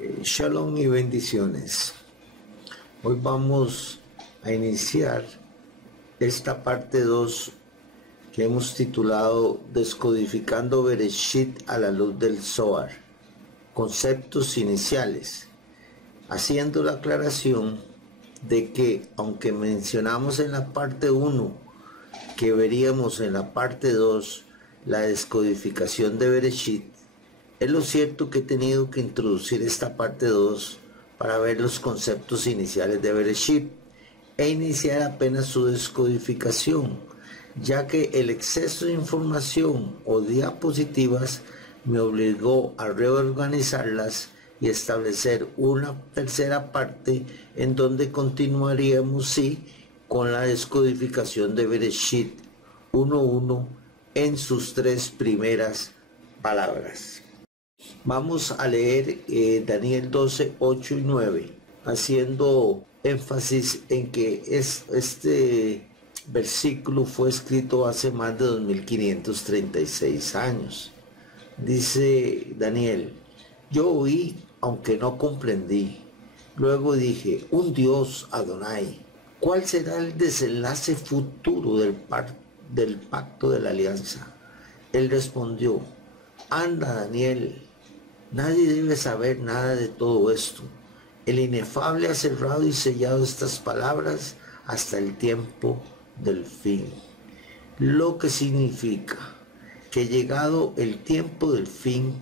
Shalom y bendiciones. Hoy vamos a iniciar esta parte 2 que hemos titulado Descodificando Bereshit a la luz del Zohar, conceptos iniciales, haciendo la aclaración de que aunque mencionamos en la parte 1 que veríamos en la parte 2 la descodificación de Bereshit, es lo cierto que he tenido que introducir esta parte 2 para ver los conceptos iniciales de Bereshit e iniciar apenas su descodificación, ya que el exceso de información o diapositivas me obligó a reorganizarlas y establecer una tercera parte en donde continuaríamos con la descodificación de Bereshit 1.1 en sus 3 primeras palabras. Vamos a leer Daniel 12, 8 y 9, haciendo énfasis en que este versículo fue escrito hace más de 2536 años. Dice Daniel: yo oí, aunque no comprendí. Luego dije: un Dios, Adonai. ¿Cuál será el desenlace futuro del pacto de la alianza? Él respondió: anda, Daniel, nadie debe saber nada de todo esto. El inefable ha cerrado y sellado estas palabras hasta el tiempo del fin. Lo que significa que llegado el tiempo del fin,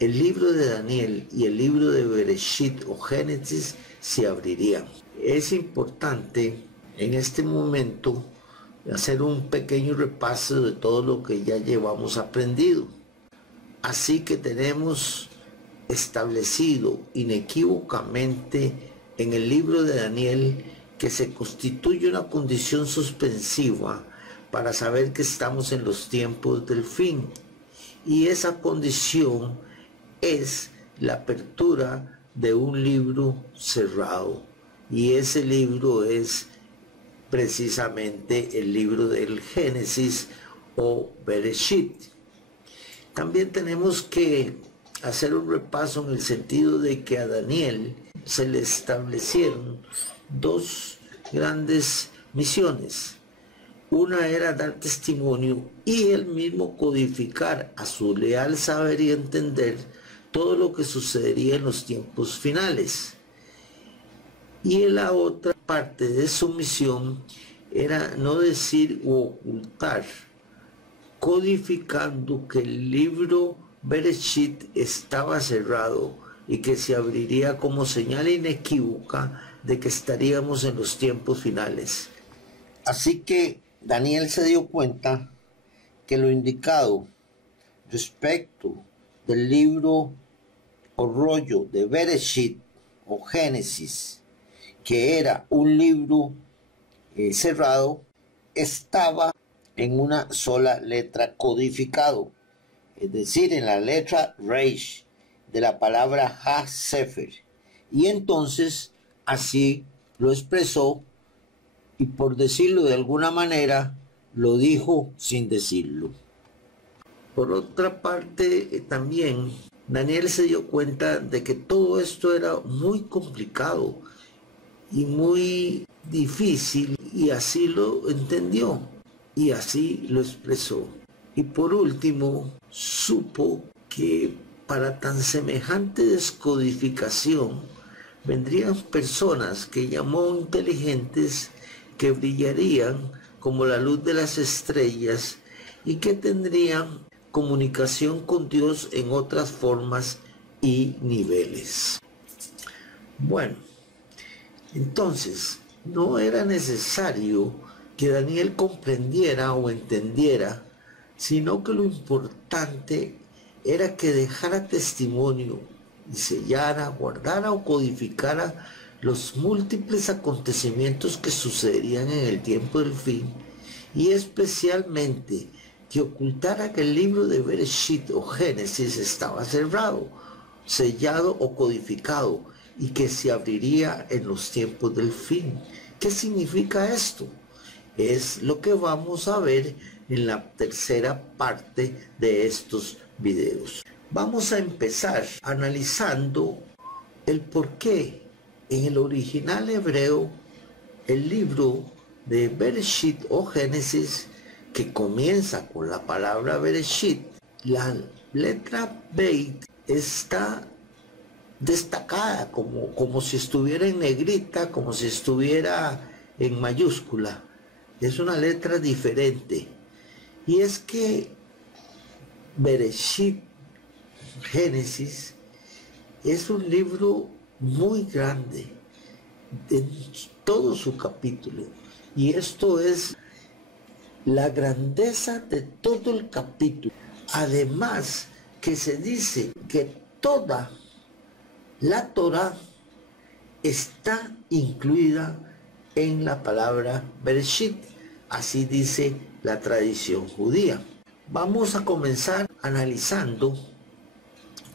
el libro de Daniel y el libro de Bereshit o Génesis se abrirían. Es importante en este momento hacer un pequeño repaso de todo lo que ya llevamos aprendido. Así que tenemos establecido inequívocamente en el libro de Daniel que se constituye una condición suspensiva para saber que estamos en los tiempos del fin, y esa condición es la apertura de un libro cerrado, y ese libro es precisamente el libro del Génesis o Bereshit. También tenemos que hacer un repaso en el sentido de que a Daniel se le establecieron 2 grandes misiones. Una era dar testimonio y él mismo codificar a su leal saber y entender todo lo que sucedería en los tiempos finales. Y la otra parte de su misión era no decir u ocultar, codificando que el libro Bereshit estaba cerrado y que se abriría como señal inequívoca de que estaríamos en los tiempos finales. Así que Daniel se dio cuenta que lo indicado respecto del libro o rollo de Bereshit o Génesis, que era un libro cerrado, estaba en una sola letra codificado, es decir, en la letra Reish de la palabra Ha-Sefer. Y entonces así lo expresó, y por decirlo de alguna manera, lo dijo sin decirlo. Por otra parte, también Daniel se dio cuenta de que todo esto era muy complicado y muy difícil, y así lo entendió y así lo expresó. Y por último, supo que para tan semejante descodificación vendrían personas que llamó inteligentes, que brillarían como la luz de las estrellas y que tendrían comunicación con Dios en otras formas y niveles. Bueno, entonces no era necesario que Daniel comprendiera o entendiera, sino que lo importante era que dejara testimonio y sellara, guardara o codificara los múltiples acontecimientos que sucederían en el tiempo del fin, y especialmente que ocultara que el libro de Bereshit o Génesis estaba cerrado, sellado o codificado, y que se abriría en los tiempos del fin. ¿Qué significa esto? Es lo que vamos a ver en la tercera parte de estos videos. Vamos a empezar analizando el por qué en el original hebreo el libro de Bereshit o Génesis, que comienza con la palabra Bereshit, la letra Beit está destacada como si estuviera en negrita, como si estuviera en mayúscula. Es una letra diferente. Y es que Bereshit, Génesis, es un libro muy grande en todo su capítulo. Y esto es la grandeza de todo el capítulo. Además que se dice que toda la Torá está incluida en la palabra Bereshit. Así dice la tradición judía. Vamos a comenzar analizando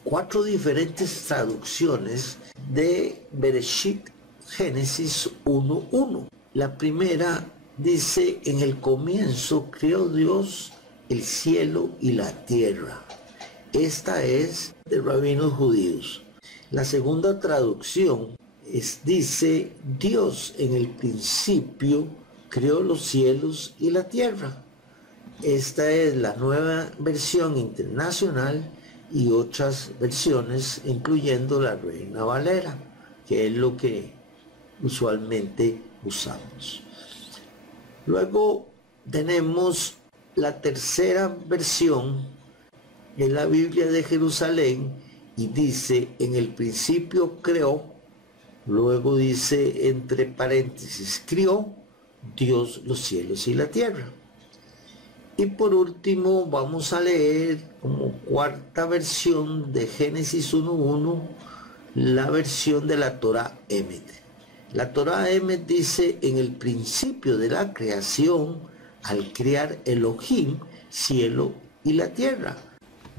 4 diferentes traducciones de Bereshit Génesis 1:1. La primera dice: en el comienzo creó Dios el cielo y la tierra. Esta es de rabinos judíos. La segunda traducción dice: Dios en el principio creó los cielos y la tierra. Esta es la nueva versión internacional y otras versiones, incluyendo la Reina Valera, que es lo que usualmente usamos. Luego tenemos la tercera versión en la Biblia de Jerusalén y dice: en el principio creó, luego dice entre paréntesis, crió Dios los cielos y la tierra. Y por último vamos a leer como cuarta versión de Génesis 1:1, la versión de la Torá Emet. La Torá Emet dice: en el principio de la creación, al crear Elohim, cielo y la tierra.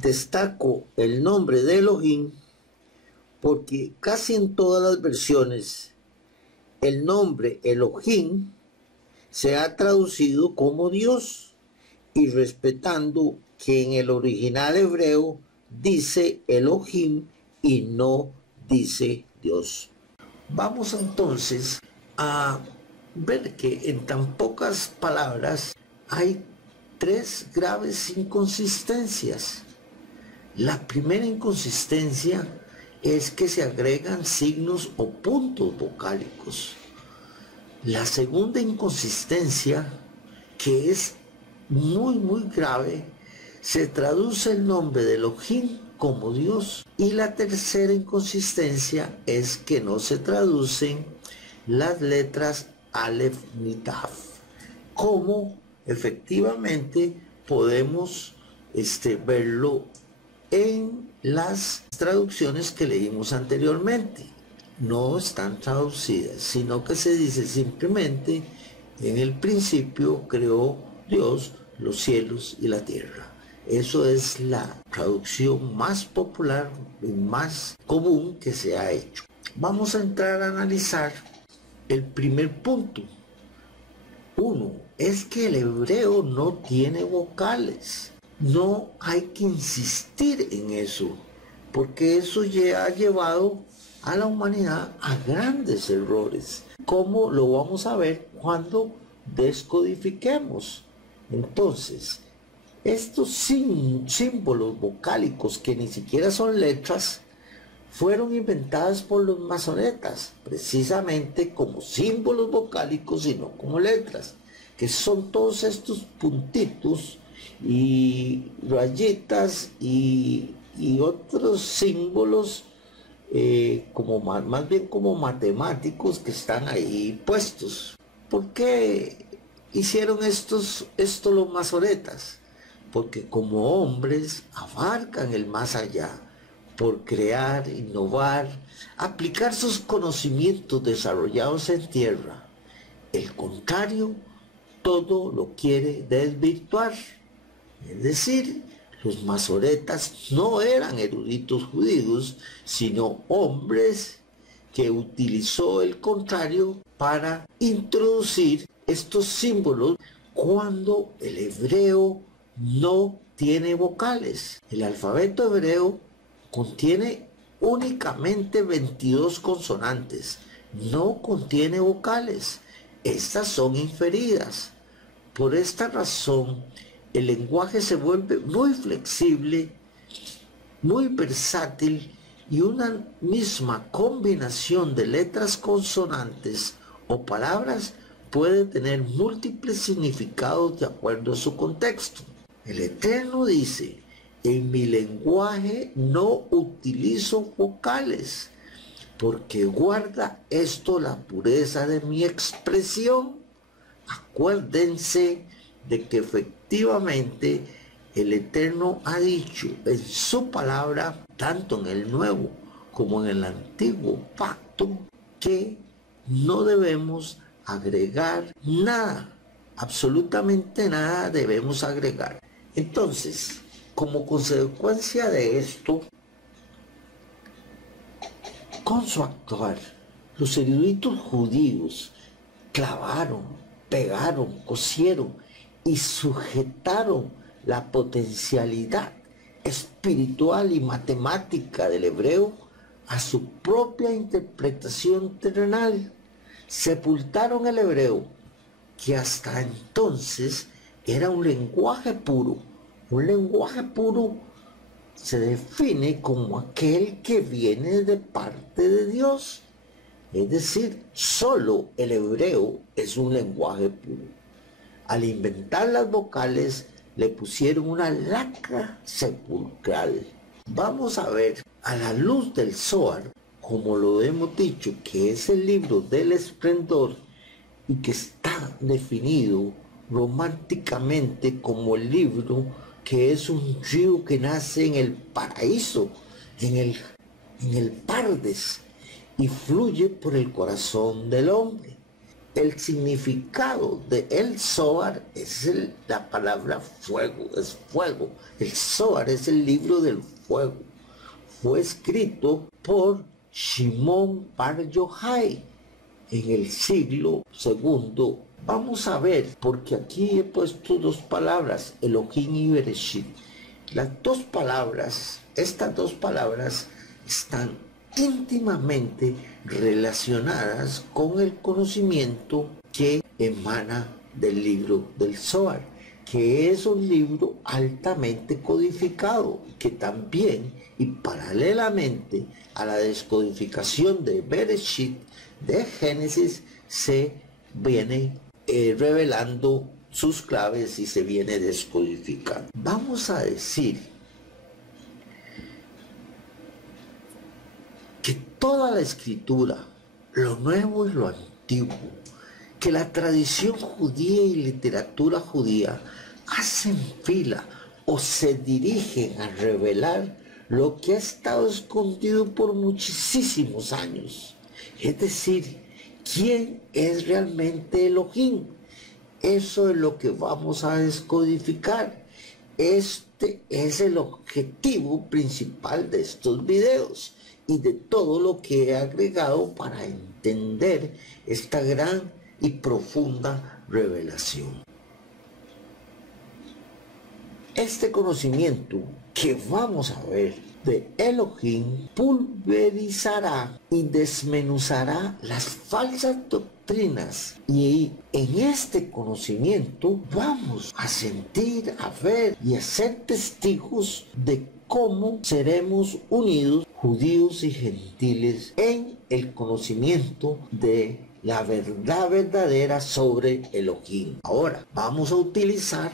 Destaco el nombre de Elohim porque casi en todas las versiones el nombre Elohim se ha traducido como Dios, y respetando que en el original hebreo dice Elohim y no dice Dios. Vamos entonces a ver que en tan pocas palabras hay 3 graves inconsistencias. La primera inconsistencia es que se agregan signos o puntos vocálicos. La segunda inconsistencia, que es muy grave, se traduce el nombre de Elohim como Dios. Y la tercera inconsistencia es que no se traducen las letras Aleph ni Taf, como efectivamente podemos verlo en las traducciones que leímos anteriormente. No están traducidas, sino que se dice simplemente: en el principio creó Dios los cielos y la tierra. Eso es la traducción más popular y más común que se ha hecho. Vamos a entrar a analizar el primer punto. 1. Es que el hebreo no tiene vocales. No hay que insistir en eso, porque eso ya ha llevado a la humanidad a grandes errores, como lo vamos a ver cuando descodifiquemos. Entonces, estos símbolos vocálicos, que ni siquiera son letras, fueron inventadas por los masonetas, precisamente como símbolos vocálicos y no como letras, que son todos estos puntitos y rayitas y otros símbolos como más bien como matemáticos, que están ahí puestos. ¿Por qué hicieron esto los masonetas? Porque como hombres abarcan el más allá, por crear, innovar, aplicar sus conocimientos desarrollados en tierra. El contrario, todo lo quiere desvirtuar. Es decir, los masoretas no eran eruditos judíos, sino hombres que utilizó el contrario para introducir estos símbolos cuando el hebreo no tiene vocales. El alfabeto hebreo contiene únicamente 22 consonantes, no contiene vocales. Estas son inferidas. Por esta razón, el lenguaje se vuelve muy flexible, muy versátil, y una misma combinación de letras consonantes o palabras puede tener múltiples significados de acuerdo a su contexto. El Eterno dice: en mi lenguaje no utilizo vocales, porque guarda esto la pureza de mi expresión. Acuérdense de que efectivamente el Eterno ha dicho en su palabra, tanto en el Nuevo como en el Antiguo Pacto, que no debemos agregar nada, absolutamente nada debemos agregar. Entonces, como consecuencia de esto, con su actuar, los eruditos judíos clavaron, pegaron, cosieron y sujetaron la potencialidad espiritual y matemática del hebreo a su propia interpretación terrenal. Sepultaron el hebreo, que hasta entonces era un lenguaje puro. Un lenguaje puro se define como aquel que viene de parte de Dios. Es decir, solo el hebreo es un lenguaje puro. Al inventar las vocales, le pusieron una lacra sepulcral. Vamos a ver, a la luz del Zohar, como lo hemos dicho, que es el libro del esplendor y que está definido románticamente como el libro que es un río que nace en el paraíso, en el Pardes, y fluye por el corazón del hombre. El significado de el Zohar es la palabra fuego, es fuego. El Zohar es el libro del fuego. Fue escrito por Shimon Bar Yochai en el siglo II. Vamos a ver, porque aquí he puesto dos palabras, Elohim y Bereshit. Las dos palabras, estas dos palabras están íntimamente relacionadas con el conocimiento que emana del libro del Zohar, que es un libro altamente codificado, que también y paralelamente a la descodificación de Bereshit, de Génesis, se viene revelando sus claves y se viene descodificando. Vamos a decir que toda la escritura, lo nuevo y lo antiguo, que la tradición judía y literatura judía hacen fila o se dirigen a revelar lo que ha estado escondido por muchísimos años. Es decir, ¿quién es realmente Elohim? Eso es lo que vamos a descodificar. Este es el objetivo principal de estos videos y de todo lo que he agregado para entender esta gran y profunda revelación. Este conocimiento que vamos a ver de Elohim pulverizará y desmenuzará las falsas doctrinas, y en este conocimiento vamos a sentir, a ver y a ser testigos de cómo seremos unidos judíos y gentiles en el conocimiento de la verdad verdadera sobre Elohim. Ahora vamos a utilizar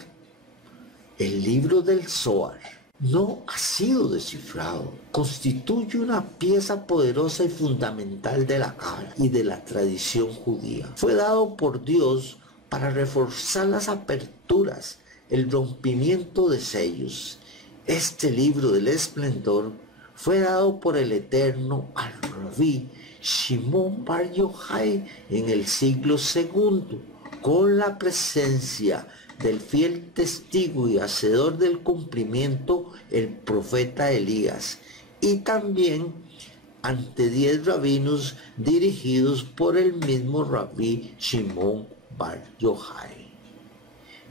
el libro del Zohar. No ha sido descifrado. Constituye una pieza poderosa y fundamental de la Cábala y de la tradición judía. Fue dado por Dios para reforzar las aperturas, el rompimiento de sellos. Este libro del esplendor fue dado por el Eterno al Rabí Shimon Bar Yochai en el siglo II, con la presencia del fiel testigo y hacedor del cumplimiento, el profeta Elías, y también ante 10 rabinos dirigidos por el mismo Rabí Shimon Bar Yochai.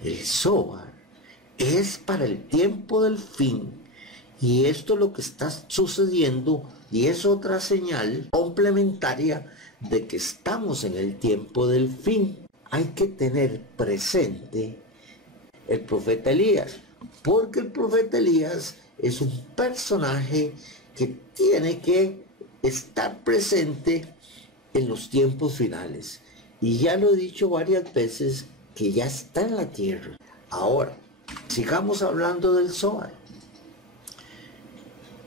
El Zohar es para el tiempo del fin Y esto es lo que está sucediendo y es otra señal complementaria de que estamos en el tiempo del fin. Hay que tener presente el profeta Elías, porque el profeta Elías es un personaje que tiene que estar presente en los tiempos finales. Y ya lo he dicho varias veces que ya está en la tierra. Ahora, sigamos hablando del Zohar.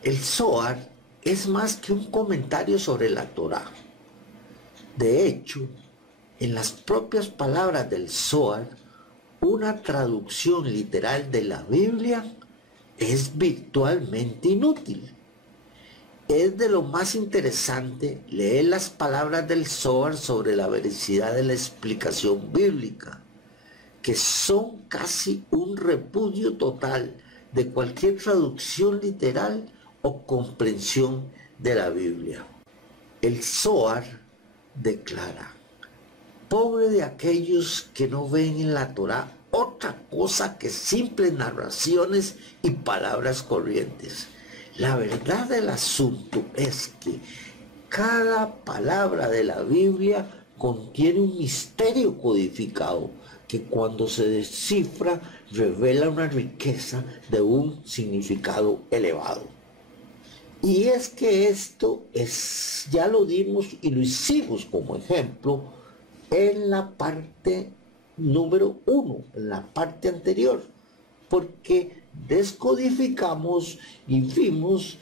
El Zohar es más que un comentario sobre la Torá. De hecho, en las propias palabras del Zohar, una traducción literal de la Biblia es virtualmente inútil. Es de lo más interesante leer las palabras del Zohar sobre la veracidad de la explicación bíblica, que son casi un repudio total de cualquier traducción literal o comprensión de la Biblia. El Zohar declara: pobre de aquellos que no ven en la Torá otra cosa que simples narraciones y palabras corrientes. La verdad del asunto es que cada palabra de la Biblia contiene un misterio codificado que cuando se descifra revela una riqueza de un significado elevado. Y es que esto ya lo dimos y lo hicimos como ejemplo en la parte número 1, en la parte anterior, porque descodificamos y vimos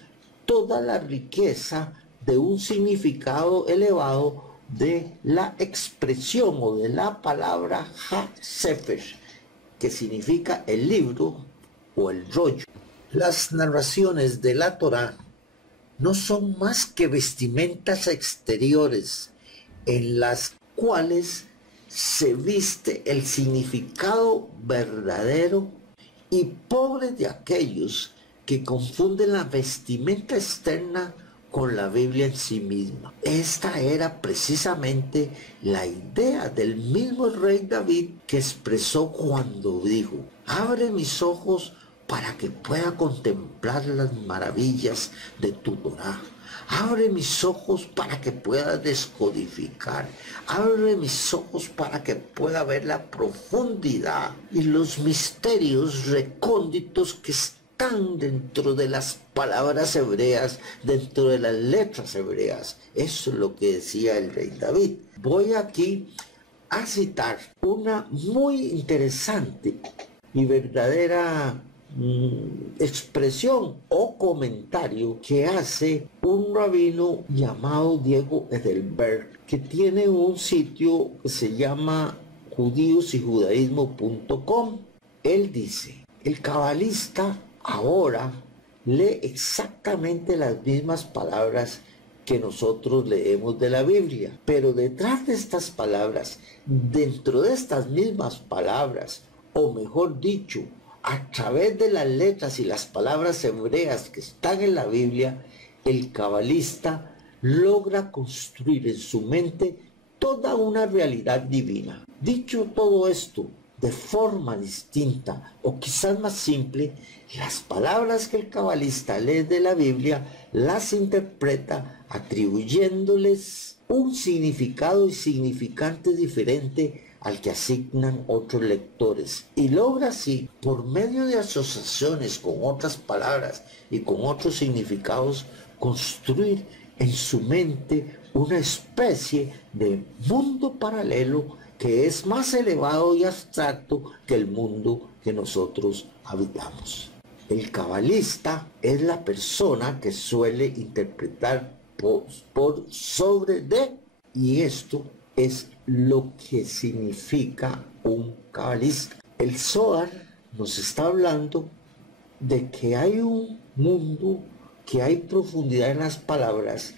toda la riqueza de un significado elevado de la expresión o de la palabra Ha-Sefer, que significa el libro o el rollo. Las narraciones de la Torá no son más que vestimentas exteriores en las cuales se viste el significado verdadero, y pobres de aquellos que confunden la vestimenta externa con la Biblia en sí misma. Esta era precisamente la idea del mismo rey David, que expresó cuando dijo: abre mis ojos para que pueda contemplar las maravillas de tu Torá. Abre mis ojos para que pueda descodificar. Abre mis ojos para que pueda ver la profundidad y los misterios recónditos que están dentro de las palabras hebreas, dentro de las letras hebreas. Eso es lo que decía el rey David. Voy aquí a citar una muy interesante y verdadera expresión o comentario que hace un rabino llamado Diego Edelberg, que tiene un sitio que se llama judiosyjudaísmo.com. Él dice: el cabalista ahora lee exactamente las mismas palabras que nosotros leemos de la Biblia, pero detrás de estas palabras, dentro de estas mismas palabras, o mejor dicho, a través de las letras y las palabras hebreas que están en la Biblia, el cabalista logra construir en su mente toda una realidad divina. Dicho todo esto de forma distinta o quizás más simple, las palabras que el cabalista lee de la Biblia las interpreta atribuyéndoles un significado y significante diferente al que asignan otros lectores, y logra así, por medio de asociaciones con otras palabras y con otros significados, construir en su mente una especie de mundo paralelo que es más elevado y abstracto que el mundo que nosotros habitamos. El cabalista es la persona que suele interpretar por sobre de, y esto es lo que significa un cabalista. El Zohar nos está hablando de que hay un mundo, que hay profundidad en las palabras,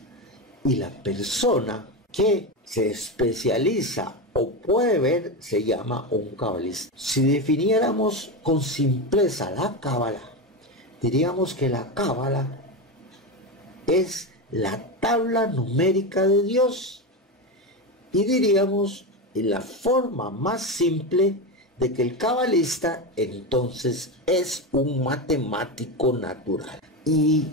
y la persona que se especializa o puede ver se llama un cabalista. Si definiéramos con simpleza la cábala, diríamos que la cábala es la tabla numérica de Dios. Y diríamos en la forma más simple de que el cabalista entonces es un matemático natural. Y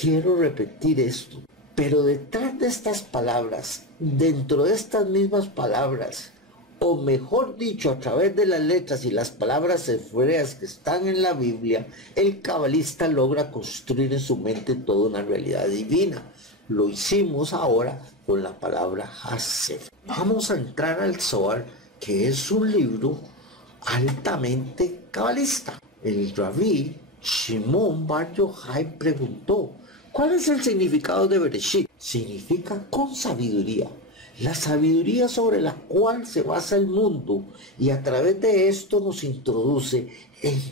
quiero repetir esto, pero detrás de estas palabras, dentro de estas mismas palabras, o mejor dicho, a través de las letras y las palabras hebreas que están en la Biblia, el cabalista logra construir en su mente toda una realidad divina. Lo hicimos ahora con la palabra Hasef. Vamos a entrar al Zohar, que es un libro altamente cabalista. El rabí Shimon Bar Yochai preguntó: ¿cuál es el significado de Bereshit? Significa con sabiduría, la sabiduría sobre la cual se basa el mundo, y a través de esto nos introduce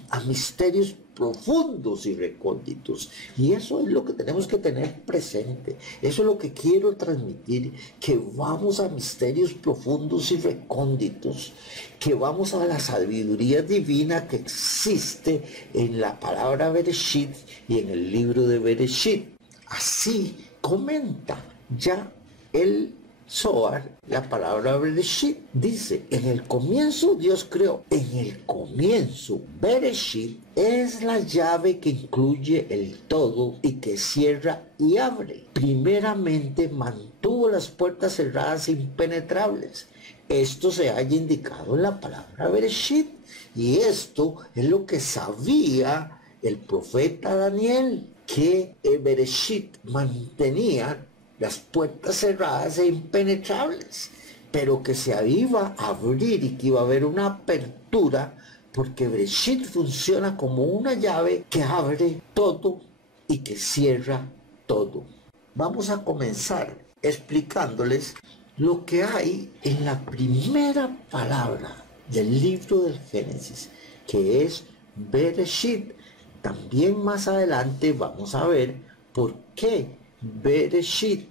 a misterios profundos y recónditos. Y eso es lo que tenemos que tener presente. Eso es lo que quiero transmitir, que vamos a misterios profundos y recónditos, que vamos a la sabiduría divina que existe en la palabra Bereshit y en el libro de Bereshit. Así comenta ya el Zohar, la palabra Bereshit. Dice: en el comienzo Dios creó. En el comienzo, Bereshit es la llave que incluye el todo y que cierra y abre. Primeramente mantuvo las puertas cerradas e impenetrables. Esto se halla indicado en la palabra Bereshit, y esto es lo que sabía el profeta Daniel, que Bereshit mantenía las puertas cerradas e impenetrables, pero que se iba a abrir y que iba a haber una apertura, porque Bereshit funciona como una llave que abre todo y que cierra todo. Vamos a comenzar explicándoles lo que hay en la primera palabra del libro del Génesis, que es Bereshit. También más adelante vamos a ver por qué Bereshit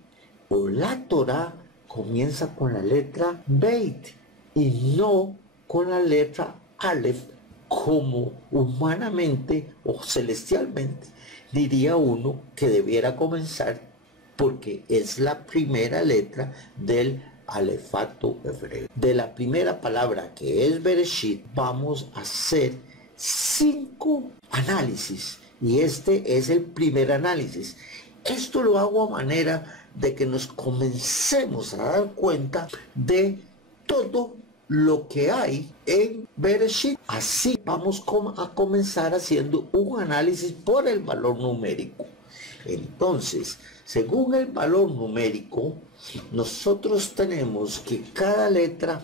o la Torah comienza con la letra Beit y no con la letra Aleph, como humanamente o celestialmente diría uno que debiera comenzar, porque es la primera letra del alefato hebreo. De la primera palabra, que es Bereshit, vamos a hacer 5 análisis, y este es el primer análisis. Esto lo hago a manera de que nos comencemos a dar cuenta de todo lo que hay en Bereshit. Así vamos a comenzar haciendo un análisis por el valor numérico. Entonces, según el valor numérico, nosotros tenemos que cada letra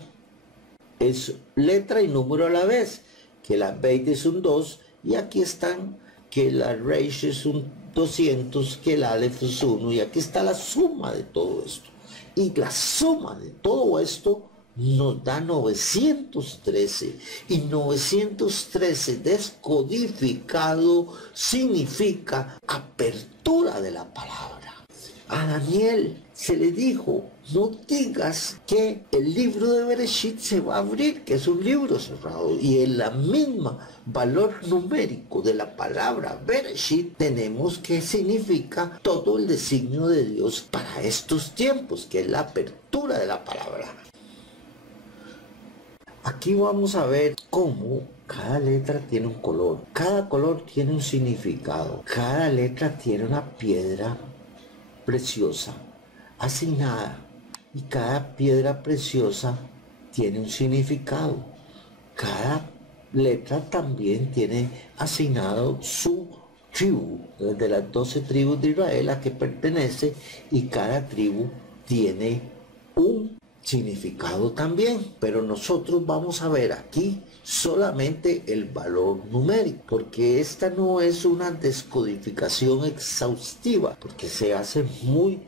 es letra y número a la vez, que la Beit es un 2, y aquí están que la Reish es un 200, que el Aleph es 1, y aquí está la suma de todo esto. Y la suma de todo esto nos da 913, y 913 descodificado significa apertura de la palabra. A Daniel se le dijo: no digas que el libro de Bereshit se va a abrir, que es un libro cerrado. Y en la misma valor numérico de la palabra Bereshit tenemos que significa todo el designio de Dios para estos tiempos, que es la apertura de la palabra. Aquí vamos a ver cómo cada letra tiene un color, cada color tiene un significado, cada letra tiene una piedra preciosa asignada, y cada piedra preciosa tiene un significado. Cada letra también tiene asignado su tribu, de las 12 tribus de Israel a que pertenece, y cada tribu tiene un significado también. Pero nosotros vamos a ver aquí solamente el valor numérico, porque esta no es una descodificación exhaustiva, porque se hace muy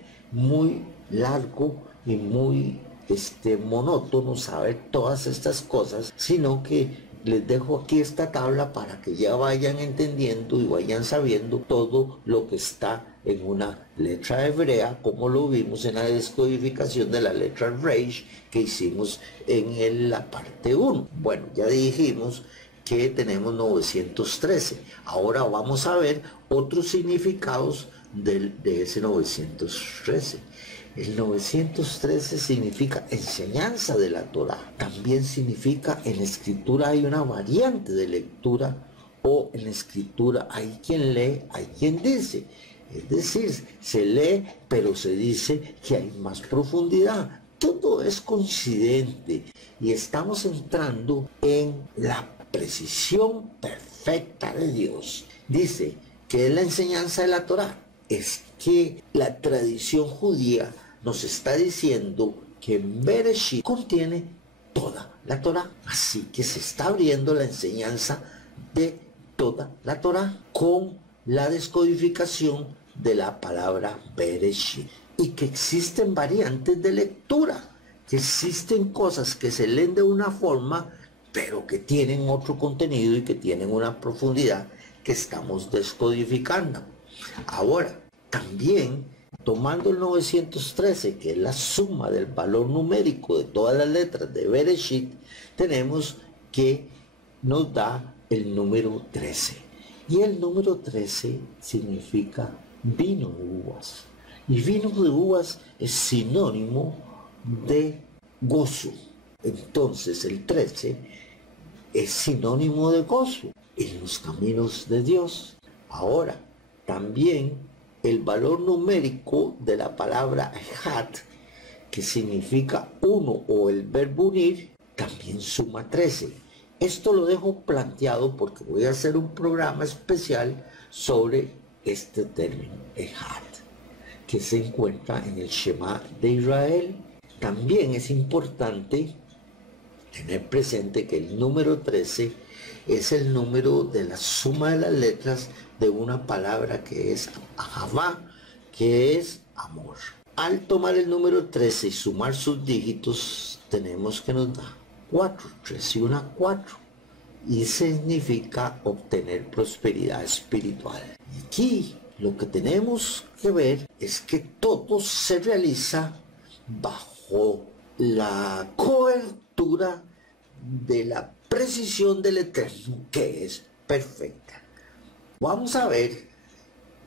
largo y muy monótono saber todas estas cosas, sino que les dejo aquí esta tabla para que ya vayan entendiendo y vayan sabiendo todo lo que está en una letra hebrea, como lo vimos en la descodificación de la letra Reish que hicimos en la parte 1. Bueno, ya dijimos que tenemos 913. Ahora vamos a ver otros significados de ese 913. El 913 significa enseñanza de la Torah. También significa, en la escritura hay una variante de lectura o en la escritura hay quien lee, hay quien dice. Es decir, se lee, pero se dice que hay más profundidad. Todo es coincidente y estamos entrando en la precisión perfecta de Dios. Dice que es la enseñanza de la Torá. Es que la tradición judía nos está diciendo que Bereshit contiene toda la Torá. Así que se está abriendo la enseñanza de toda la Torá con la descodificación de la palabra Bereshit. Y que existen variantes de lectura, que existen cosas que se leen de una forma, pero que tienen otro contenido y que tienen una profundidad que estamos descodificando. Ahora, también, tomando el 913, que es la suma del valor numérico de todas las letras de Bereshit, tenemos que nos da el número 13. Y el número 13 significa vino de uvas. Y vino de uvas es sinónimo de gozo. Entonces el 13 es sinónimo de gozo en los caminos de Dios. Ahora, también el valor numérico de la palabra ejad, que significa uno o el verbo unir, también suma 13. Esto lo dejo planteado porque voy a hacer un programa especial sobre este término, ejad, que se encuentra en el Shema de Israel. También es importante tener presente que el número 13 es el número de la suma de las letras de una palabra que es Ahavá, que es amor. Al tomar el número 13 y sumar sus dígitos, tenemos que nos da 4, 3 y 1, 4. Y significa obtener prosperidad espiritual. Y aquí lo que tenemos que ver es que todo se realiza bajo la cobertura de la precisión del Eterno, que es perfecta. Vamos a ver,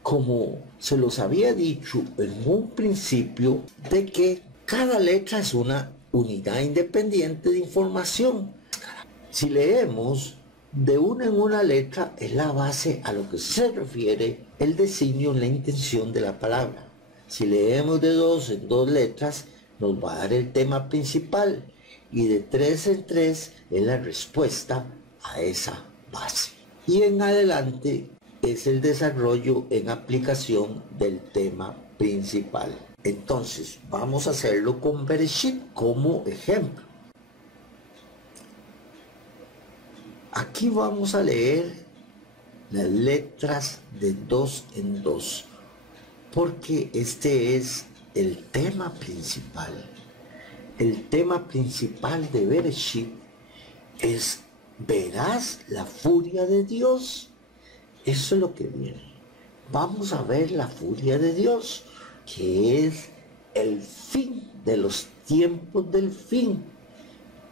como se los había dicho en un principio, de que cada letra es una unidad independiente de información. Si leemos de una en una letra, es la base a lo que se refiere el designio en la intención de la palabra. Si leemos de dos en dos letras, nos va a dar el tema principal, y de 3 en 3 es la respuesta a esa base. Y en adelante es el desarrollo en aplicación del tema principal. Entonces, vamos a hacerlo con Bereshit como ejemplo. Aquí vamos a leer las letras de 2 en 2, porque este es el tema principal. El tema principal de Bereshit es: verás la furia de Dios. Eso es lo que viene. Vamos a ver la furia de Dios, que es el fin de los tiempos del fin,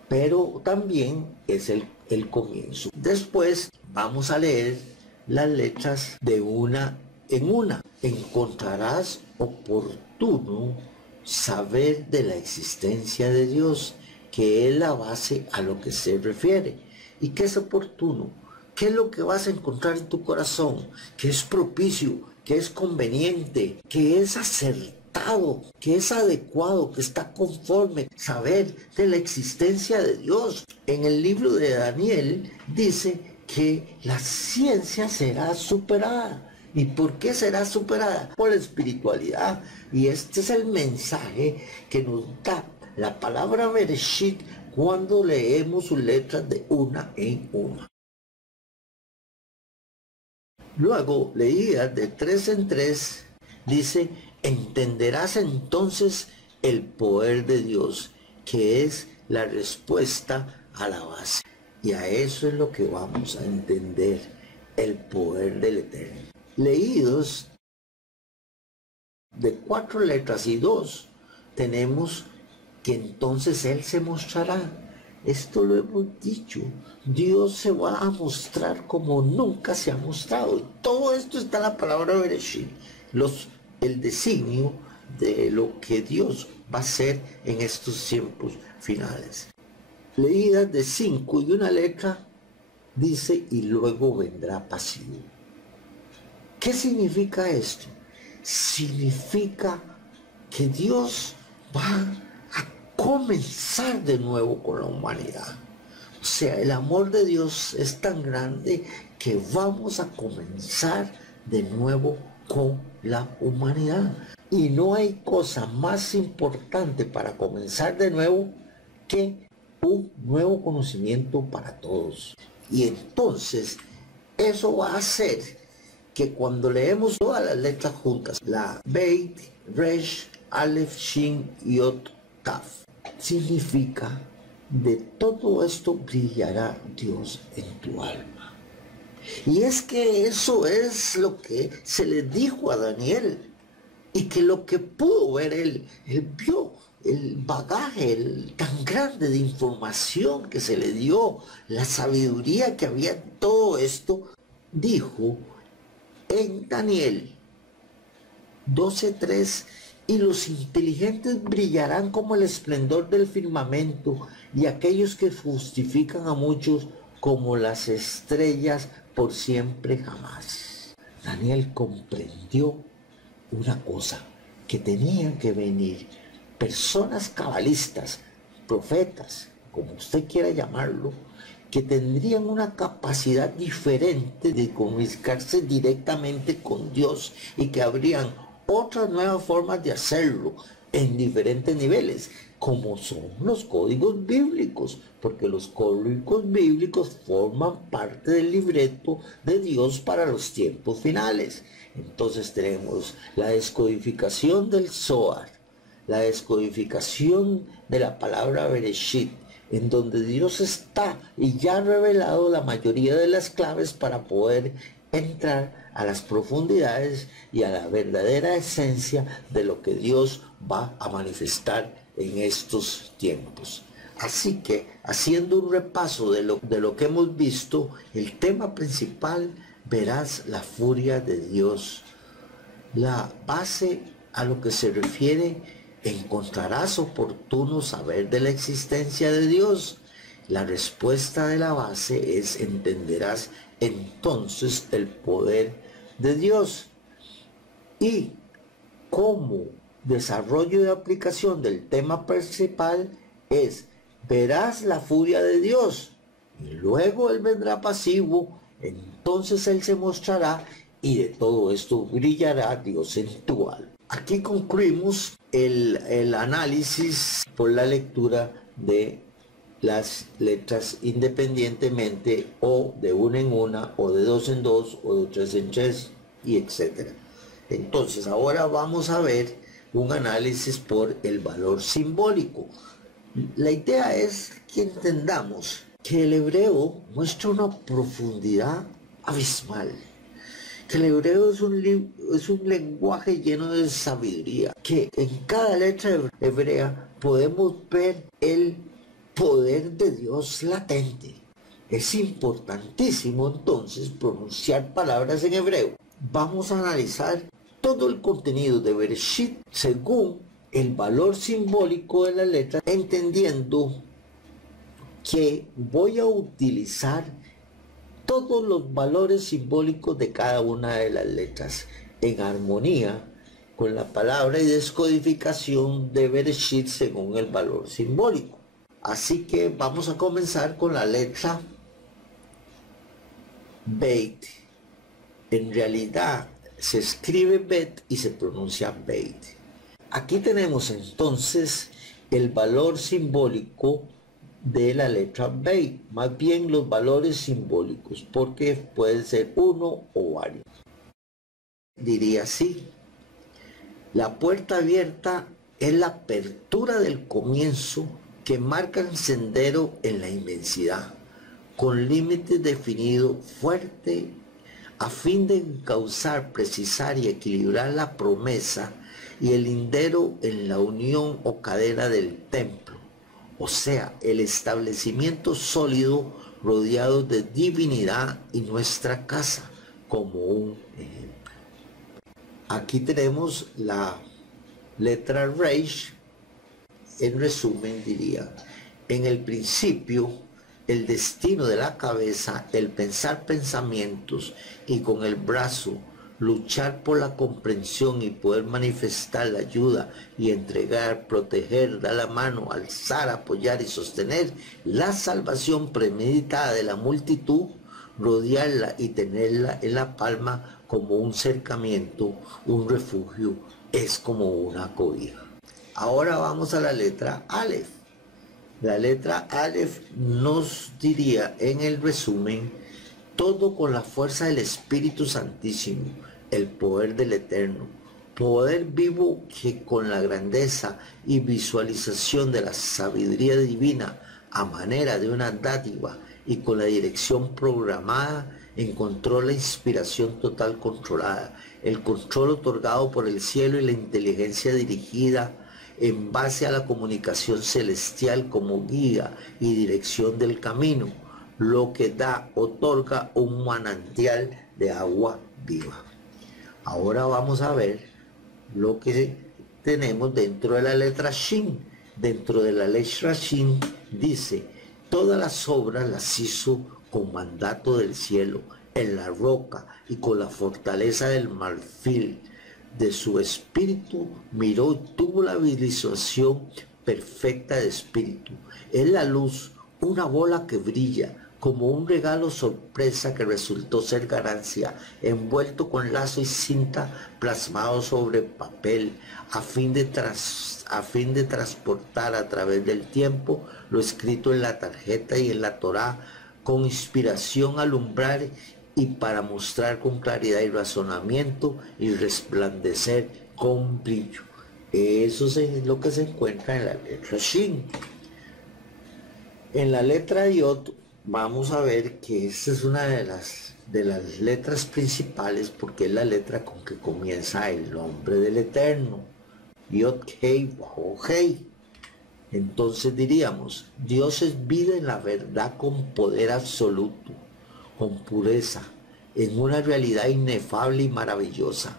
pero también es el comienzo. Después vamos a leer las letras de una en una. Encontrarás oportuno saber de la existencia de Dios, que es la base a lo que se refiere. ¿Y qué es oportuno? ¿Qué es lo que vas a encontrar en tu corazón? ¿Qué es propicio? ¿Qué es conveniente? ¿Qué es acertado? ¿Qué es adecuado? ¿Qué está conforme? Saber de la existencia de Dios. En el libro de Daniel dice que la ciencia será superada. ¿Y por qué será superada? Por la espiritualidad. Y este es el mensaje que nos da la palabra Bereshit cuando leemos sus letras de una en una. Luego, leídas de 3 en 3, dice: entenderás entonces el poder de Dios, que es la respuesta a la base. Y a eso es lo que vamos a entender, el poder del Eterno. Leídos de 4 letras y 2, tenemos que entonces Él se mostrará. Esto lo hemos dicho. Dios se va a mostrar como nunca se ha mostrado. Todo esto está en la palabra Bereshit. El designio de lo que Dios va a hacer en estos tiempos finales. Leídas de 5 y una letra, dice, y luego vendrá pasivo. ¿Qué significa esto? Significa que Dios va a comenzar de nuevo con la humanidad. O sea, el amor de Dios es tan grande que vamos a comenzar de nuevo con la humanidad. Y no hay cosa más importante para comenzar de nuevo que un nuevo conocimiento para todos. Y entonces eso va a hacer que cuando leemos todas las letras juntas, la Beit, Resh, Aleph, Shin, Yod, Taf, significa: de todo esto brillará Dios en tu alma. Y es que eso es lo que se le dijo a Daniel, y que lo que pudo ver él vio el bagaje tan grande de información que se le dio, la sabiduría que había en todo esto. Dijo en Daniel 12:3: y los inteligentes brillarán como el esplendor del firmamento, y aquellos que justifican a muchos como las estrellas por siempre jamás. Daniel comprendió una cosa: que tenían que venir personas cabalistas, profetas, como usted quiera llamarlo, que tendrían una capacidad diferente de comunicarse directamente con Dios, y que habrían otras nuevas formas de hacerlo en diferentes niveles, como son los códigos bíblicos, porque los códigos bíblicos forman parte del libreto de Dios para los tiempos finales. Entonces tenemos la descodificación del Zohar, la descodificación de la palabra Bereshit, en donde Dios está y ya ha revelado la mayoría de las claves para poder entrar a las profundidades y a la verdadera esencia de lo que Dios va a manifestar en estos tiempos. Así que, haciendo un repaso de lo que hemos visto, el tema principal: verás la furia de Dios. La base a lo que se refiere: encontrarás oportuno saber de la existencia de Dios. La respuesta de la base es: entenderás entonces el poder de Dios. Y como desarrollo de aplicación del tema principal es: verás la furia de Dios, y luego Él vendrá pasivo, entonces Él se mostrará, y de todo esto brillará Dios en tu alma. Aquí concluimos el análisis por la lectura de las letras independientemente, o de una en una, o de dos en dos, o de tres en tres, y etcétera. Entonces ahora vamos a ver un análisis por el valor simbólico. La idea es que entendamos que el hebreo muestra una profundidad abismal, que el hebreo es un lenguaje lleno de sabiduría, que en cada letra hebrea podemos ver el poder de Dios latente. Es importantísimo entonces pronunciar palabras en hebreo. Vamos a analizar todo el contenido de Bereshit según el valor simbólico de la letra, entendiendo que voy a utilizar todos los valores simbólicos de cada una de las letras en armonía con la palabra y descodificación de Bereshit según el valor simbólico. Así que vamos a comenzar con la letra Beit. En realidad se escribe Bet y se pronuncia Beit. Aquí tenemos entonces el valor simbólico de la letra Beit, más bien los valores simbólicos, porque puede ser uno o varios. Diría así: la puerta abierta es la apertura del comienzo que marca el sendero en la inmensidad, con límites definidos fuerte, a fin de encauzar, precisar y equilibrar la promesa y el lindero en la unión o cadena del templo, o sea, el establecimiento sólido rodeado de divinidad y nuestra casa, como un ejemplo. Aquí tenemos la letra Reish. En resumen diría: en el principio el destino de la cabeza, el pensar pensamientos y con el brazo luchar por la comprensión y poder manifestar la ayuda y entregar, proteger, dar la mano, alzar, apoyar y sostener la salvación premeditada de la multitud, rodearla y tenerla en la palma como un cercamiento, un refugio, es como una cobija. Ahora vamos a la letra Aleph. La letra Aleph nos diría en el resumen: todo con la fuerza del Espíritu Santísimo, el poder del Eterno, poder vivo que con la grandeza y visualización de la sabiduría divina a manera de una dádiva y con la dirección programada, encontró la inspiración total controlada, el control otorgado por el cielo y la inteligencia dirigida en base a la comunicación celestial como guía y dirección del camino, lo que otorga un manantial de agua viva. Ahora vamos a ver lo que tenemos dentro de la letra Shin. Dentro de la letra Shin dice: todas las obras las hizo con mandato del cielo, en la roca y con la fortaleza del marfil. De su espíritu miró y tuvo la visualización perfecta de espíritu. Es la luz, una bola que brilla como un regalo sorpresa que resultó ser ganancia, envuelto con lazo y cinta plasmado sobre papel, a fin de transportar a través del tiempo lo escrito en la tarjeta y en la Torá, con inspiración alumbrar y para mostrar con claridad y razonamiento y resplandecer con brillo. Eso es lo que se encuentra en la letra Shin. En la letra Yod vamos a ver que esta es una de las letras principales, porque es la letra con que comienza el nombre del Eterno, Yod Hei Vav Hei. Entonces diríamos: Dios es vida en la verdad con poder absoluto, con pureza, en una realidad inefable y maravillosa,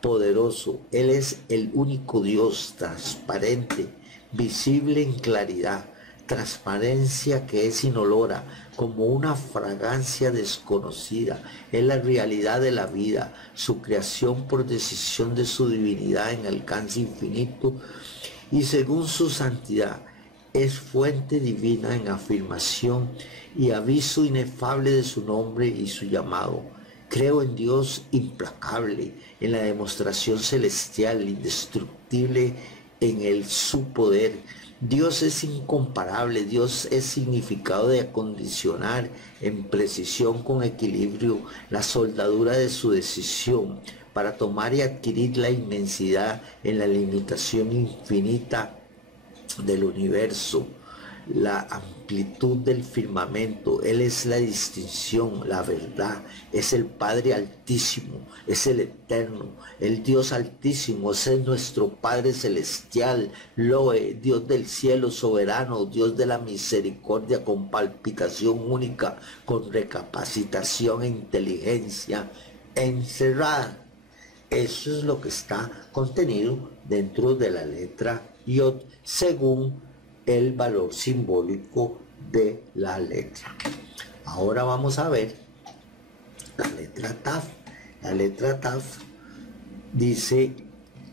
poderoso. Él es el único Dios, transparente, visible en claridad, transparencia que es inolora, como una fragancia desconocida. Es la realidad de la vida, su creación por decisión de su divinidad en alcance infinito, y según su santidad es fuente divina en afirmación y aviso inefable de su nombre y su llamado. Creo en Dios implacable, en la demostración celestial, indestructible en su poder. Dios es incomparable, Dios es significado de acondicionar en precisión con equilibrio la soldadura de su decisión para tomar y adquirir la inmensidad en la limitación infinita del universo, la amplitud del firmamento. Él es la distinción, la verdad, es el Padre Altísimo, es el Eterno, el Dios Altísimo, ese es nuestro Padre Celestial, Loe, Dios del cielo soberano, Dios de la misericordia, con palpitación única, con recapacitación e inteligencia encerrada. Eso es lo que está contenido dentro de la letra Yod, según el valor simbólico de la letra. Ahora vamos a ver la letra Taf. La letra Taf dice: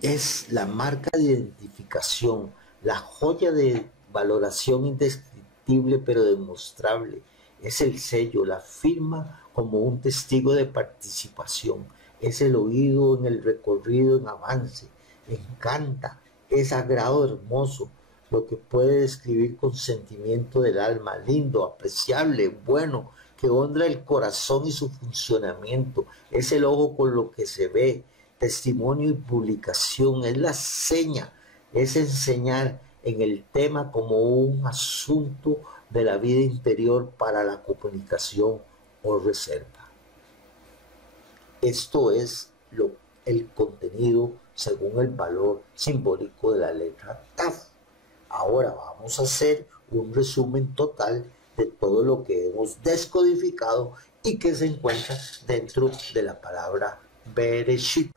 es la marca de identificación, la joya de valoración indescriptible pero demostrable. Es el sello, la firma como un testigo de participación. Es el oído en el recorrido en avance. Encanta, es sagrado, hermoso, lo que puede describir con sentimiento del alma, lindo, apreciable, bueno, que honra el corazón y su funcionamiento. Es el ojo con lo que se ve, testimonio y publicación, es la seña, es enseñar en el tema como un asunto de la vida interior para la comunicación o reserva. Esto es el contenido según el valor simbólico de la letra Taf. Ahora vamos a hacer un resumen total de todo lo que hemos descodificado y que se encuentra dentro de la palabra Bereshit.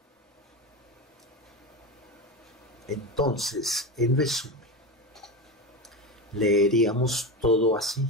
Entonces, en resumen, leeríamos todo así: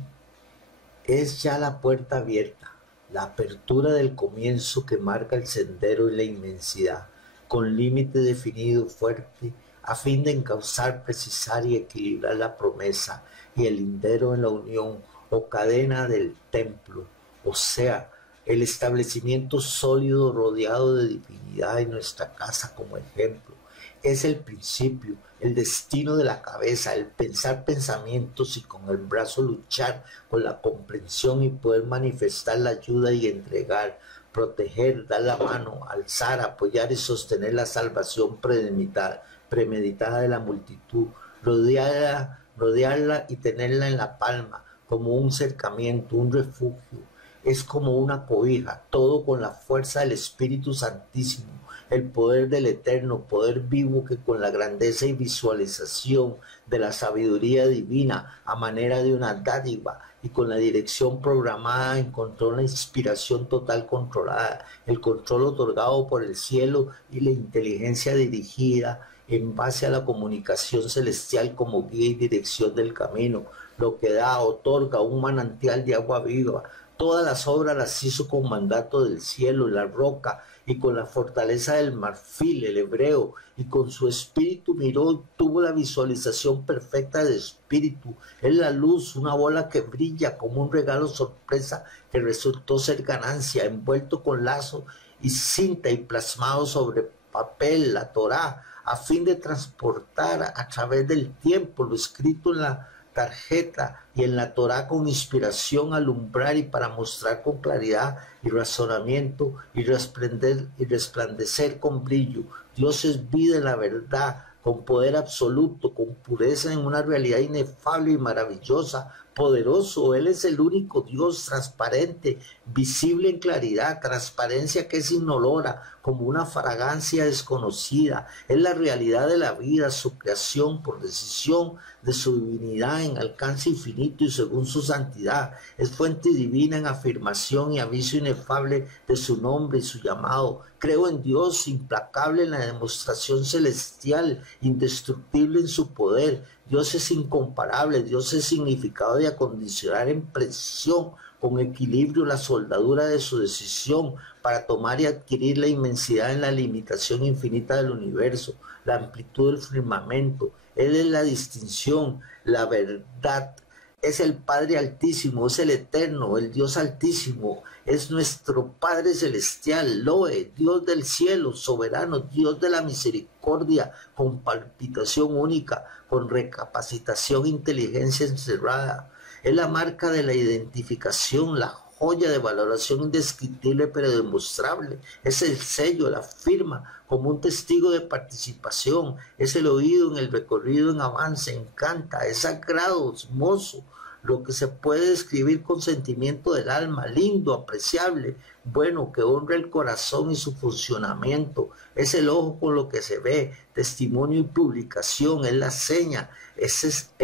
Es ya la puerta abierta, la apertura del comienzo que marca el sendero en la inmensidad, con límite definido fuerte, a fin de encauzar, precisar y equilibrar la promesa y el lindero en la unión o cadena del templo, o sea, el establecimiento sólido rodeado de divinidad en nuestra casa como ejemplo. Es el principio, el destino de la cabeza, el pensar pensamientos y con el brazo luchar con la comprensión y poder manifestar la ayuda y entregar, proteger, dar la mano, alzar, apoyar y sostener la salvación premeditada de la multitud, rodearla y tenerla en la palma como un cercamiento, un refugio. Es como una cobija, todo con la fuerza del Espíritu Santísimo, el poder del Eterno, poder vivo que con la grandeza y visualización de la sabiduría divina a manera de una dádiva y con la dirección programada encontró la inspiración total controlada, el control otorgado por el cielo y la inteligencia dirigida en base a la comunicación celestial como guía y dirección del camino, lo que da, otorga un manantial de agua viva. Todas las obras las hizo con mandato del cielo, la roca, y con la fortaleza del marfil, el hebreo, y con su espíritu miró y tuvo la visualización perfecta del espíritu. Es la luz, una bola que brilla como un regalo sorpresa que resultó ser ganancia, envuelto con lazo y cinta y plasmado sobre papel, la Torá, a fin de transportar a través del tiempo lo escrito en la tarjeta y en la Torá con inspiración, alumbrar y para mostrar con claridad y razonamiento y resplandecer con brillo. Dios es vida en la verdad, con poder absoluto, con pureza en una realidad inefable y maravillosa, poderoso. Él es el único Dios transparente, visible en claridad, transparencia que es inolora, como una fragancia desconocida. Es la realidad de la vida, su creación por decisión de su divinidad en alcance infinito y según su santidad. Es fuente divina en afirmación y aviso inefable de su nombre y su llamado. Creo en Dios, implacable en la demostración celestial, indestructible en su poder. Dios es incomparable, Dios es significado de acondicionar en precisión, con equilibrio, la soldadura de su decisión para tomar y adquirir la inmensidad en la limitación infinita del universo, la amplitud del firmamento. Él es la distinción, la verdad. Es el Padre Altísimo, es el Eterno, el Dios Altísimo, es nuestro Padre Celestial, Loe, Dios del cielo, soberano, Dios de la misericordia, con palpitación única, con recapacitación, inteligencia encerrada. Es la marca de la identificación, la joya de valoración indescriptible pero demostrable. Es el sello, la firma, como un testigo de participación. Es el oído en el recorrido en avance, encanta, es sagrado, hermoso, lo que se puede describir con sentimiento del alma, lindo, apreciable, bueno, que honra el corazón y su funcionamiento. Es el ojo con lo que se ve, testimonio y publicación, es la seña, es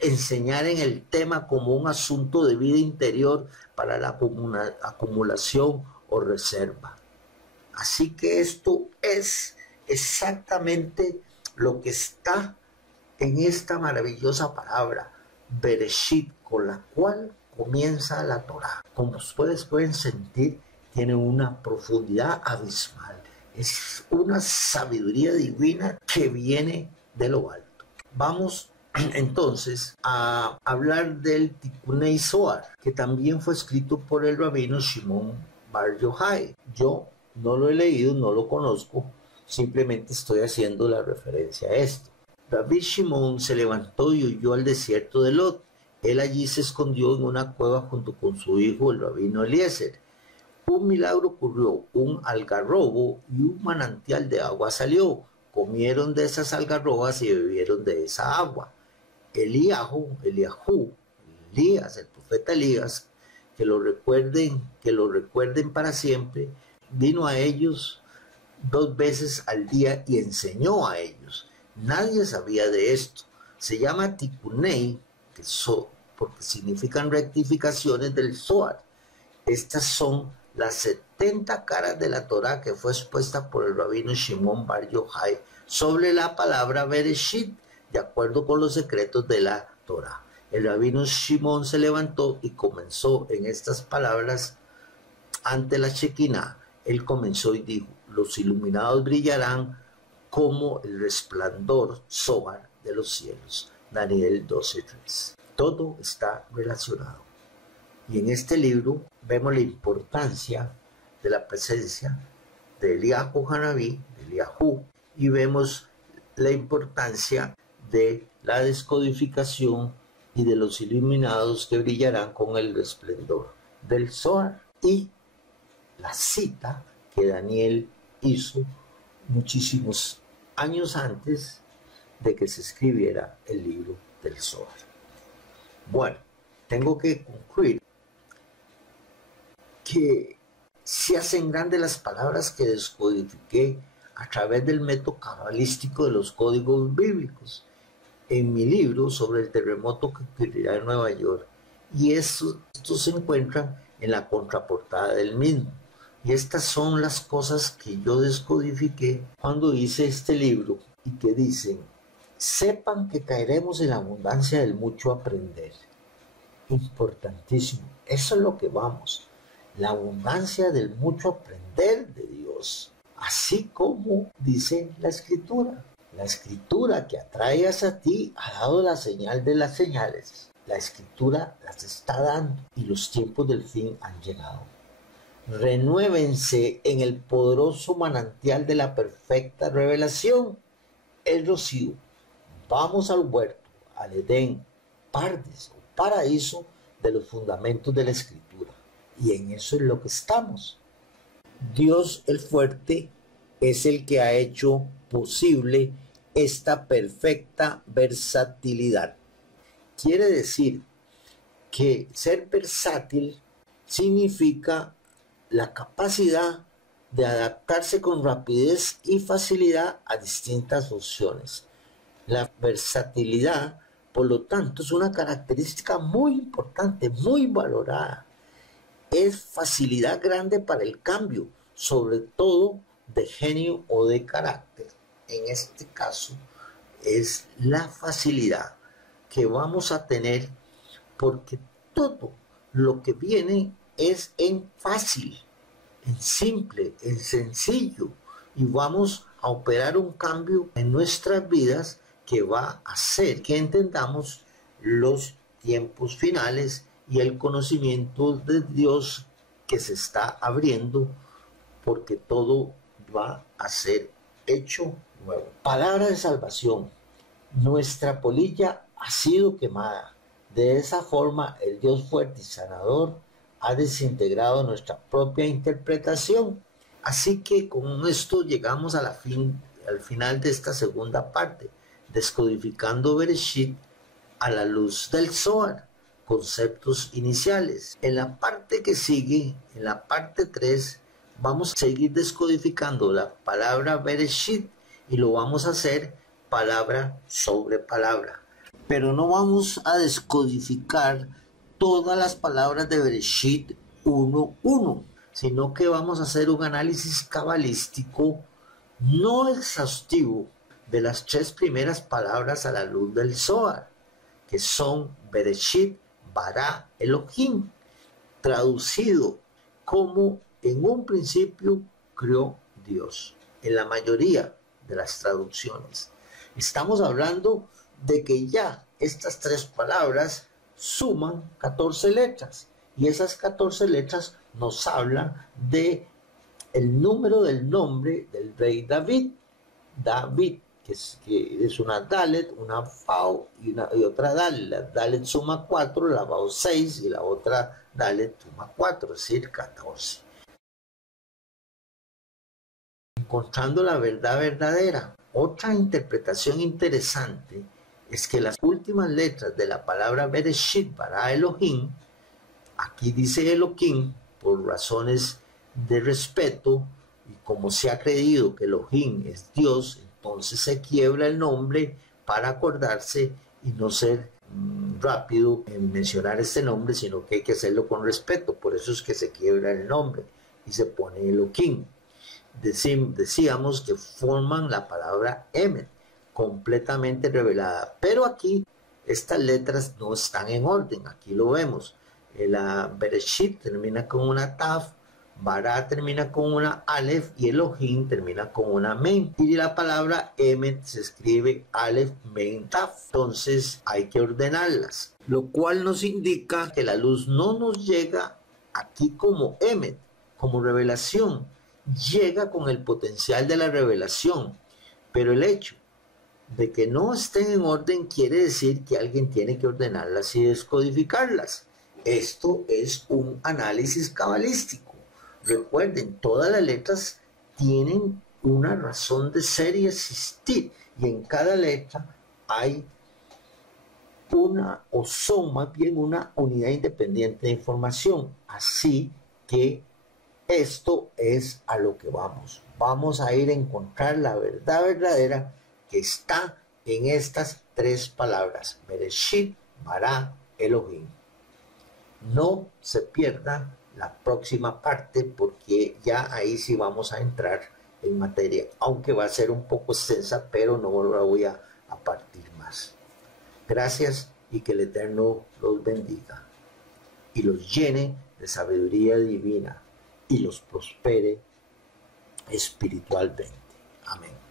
enseñar en el tema como un asunto de vida interior para la acumulación o reserva. Así que esto es exactamente lo que está en esta maravillosa palabra, Bereshit, con la cual comienza la Torá. Como ustedes pueden sentir, tiene una profundidad abismal. Es una sabiduría divina que viene de lo alto. Vamos entonces a hablar del Tikkunei Zohar, que también fue escrito por el rabino Shimon Bar Yochai. Yo no lo he leído, no lo conozco, simplemente estoy haciendo la referencia a esto. Rabbi Shimon se levantó y huyó al desierto de Lot. Él allí se escondió en una cueva junto con su hijo, el rabino Eliezer. Un milagro ocurrió, un algarrobo y un manantial de agua salió. Comieron de esas algarrobas y bebieron de esa agua. Elías, el profeta Elías, que lo recuerden para siempre, vino a ellos 2 veces al día y enseñó a ellos. Nadie sabía de esto. Se llama Tikkunei, porque significan rectificaciones del Zohar. Estas son las 70 caras de la Torá que fue expuesta por el rabino Shimon Bar Yochai sobre la palabra Bereshit, de acuerdo con los secretos de la Torá. El rabino Shimón se levantó y comenzó en estas palabras ante la Shekinah. Él comenzó y dijo: los iluminados brillarán como el resplandor Zohar de los cielos. Daniel 12:3. Todo está relacionado. Y en este libro vemos la importancia de la presencia de Eliyahu Hanabí, de Eliyahu, y vemos la importancia de la descodificación y de los iluminados que brillarán con el esplendor del Zohar, y la cita que Daniel hizo muchísimos años antes de que se escribiera el libro del Zohar. Bueno, tengo que concluir que se hacen grandes las palabras que descodifiqué a través del método cabalístico de los códigos bíblicos en mi libro sobre el terremoto que ocurrirá en Nueva York, y estos se encuentran en la contraportada del mismo. Y estas son las cosas que yo descodifiqué cuando hice este libro, y que dicen: sepan que caeremos en la abundancia del mucho aprender. Importantísimo, eso es lo que vamos, la abundancia del mucho aprender de Dios, así como dice la Escritura. La Escritura que atrae hacia ti ha dado la señal de las señales. La Escritura las está dando y los tiempos del fin han llegado. Renuévense en el poderoso manantial de la perfecta revelación, el rocío. Vamos al huerto, al Edén, pardes o paraíso de los fundamentos de la Escritura. Y en eso es lo que estamos. Dios el fuerte es el que ha hecho posible esta perfecta versatilidad. Quiere decir que ser versátil significa la capacidad de adaptarse con rapidez y facilidad a distintas opciones. La versatilidad, por lo tanto, es una característica muy importante, muy valorada. Es facilidad grande para el cambio, sobre todo de genio o de carácter. En este caso es la facilidad que vamos a tener, porque todo lo que viene es en fácil, en simple, en sencillo, y vamos a operar un cambio en nuestras vidas que va a hacer que entendamos los tiempos finales y el conocimiento de Dios que se está abriendo, porque todo va a ser hecho nuevo. Palabra de salvación. Nuestra polilla ha sido quemada. De esa forma, el Dios fuerte y sanador ha desintegrado nuestra propia interpretación. Así que con esto llegamos al final de esta segunda parte, descodificando Bereshit a la luz del Zohar, conceptos iniciales. En la parte que sigue, en la parte 3, vamos a seguir descodificando la palabra Bereshit, y lo vamos a hacer palabra sobre palabra. Pero no vamos a descodificar todas las palabras de Bereshit 1:1, sino que vamos a hacer un análisis cabalístico no exhaustivo de las 3 primeras palabras a la luz del Zohar, que son Bereshit, Bara, Elohim, traducido como en un principio creó Dios. En la mayoría de las traducciones estamos hablando de que ya estas 3 palabras suman 14 letras, y esas 14 letras nos hablan de el número del nombre del rey David. David, que es una Dalet, una Fau y otra Dalet. La Dalet suma 4, la Fau 6 y la otra Dalet suma 4, es decir, 14. Encontrando la verdad verdadera. Otra interpretación interesante es que las últimas letras de la palabra Bereshit, Bara, Elohim, aquí dice Elohim por razones de respeto, y como se ha creído que Elohim es Dios, entonces se quiebra el nombre para acordarse y no ser rápido en mencionar este nombre, sino que hay que hacerlo con respeto. Por eso es que se quiebra el nombre y se pone Elohim. Decíamos que forman la palabra Emet, completamente revelada. Pero aquí estas letras no están en orden. Aquí lo vemos. La Bereshit termina con una Taf, Bará termina con una Aleph y Elohim termina con una Mem. Y la palabra Emet se escribe Aleph, Mem, Taf. Entonces hay que ordenarlas. Lo cual nos indica que la luz no nos llega aquí como Emet, como revelación. Llega con el potencial de la revelación. Pero el hecho de que no estén en orden quiere decir que alguien tiene que ordenarlas y descodificarlas. Esto es un análisis cabalístico. Recuerden, todas las letras tienen una razón de ser y existir, y en cada letra hay una, o son más bien una unidad independiente de información. Así que esto es a lo que vamos. Vamos a ir a encontrar la verdad verdadera que está en estas tres palabras: Bereshit, Bará, Elohim. No se pierda la próxima parte, porque ya ahí sí vamos a entrar en materia, aunque va a ser un poco extensa, pero no la voy a partir más. Gracias, y que el Eterno los bendiga y los llene de sabiduría divina y los prospere espiritualmente. Amén.